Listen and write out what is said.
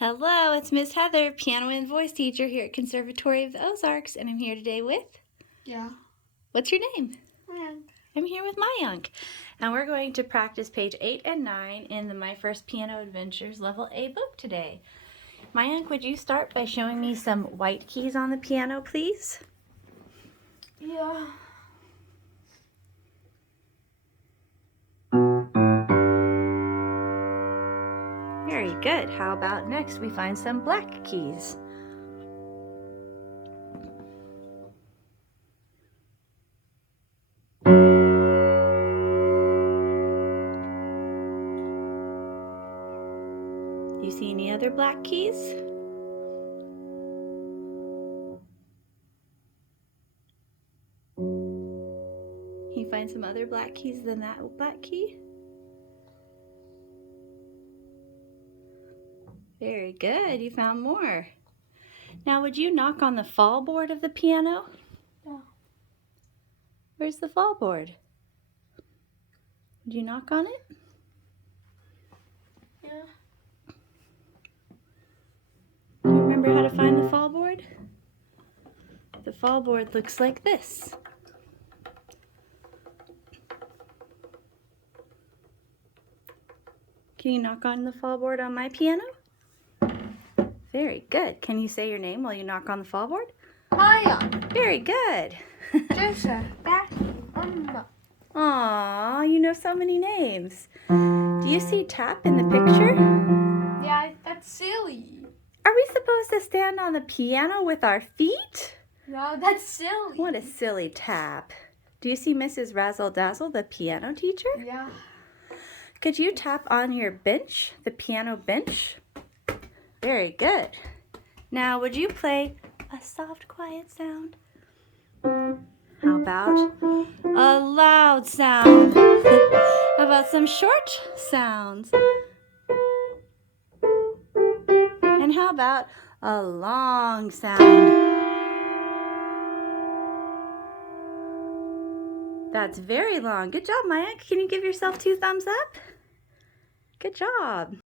Hello, it's Miss Heather, piano and voice teacher here at Conservatory of the Ozarks, and I'm here today with... Yeah. What's your name? Mayank. I'm here with Mayank, and we're going to practice page 8 and 9 in the My First Piano Adventures Level A book today. Mayank, would you start by showing me some white keys on the piano, please? Yeah. Very good. How about next we find some black keys? Do you see any other black keys? Can you find some other black keys than that black key? Very good. You found more. Now, would you knock on the fall board of the piano? Yeah. Where's the fall board? Would you knock on it? Yeah. Do you remember how to find the fall board? The fall board looks like this. Can you knock on the fall board on my piano? Very good. Can you say your name while you knock on the fall board? Mayank. Very good. Aw, you know so many names. Do you see tap in the picture? Yeah, that's silly. Are we supposed to stand on the piano with our feet? No, that's silly. What a silly tap. Do you see Mrs. Razzle Dazzle, the piano teacher? Yeah. Could you tap on your bench, the piano bench? Very good. Now, would you play a soft, quiet sound? How about a loud sound? How about some short sounds? And how about a long sound? That's very long. Good job, Mayank. Can you give yourself 2 thumbs up? Good job.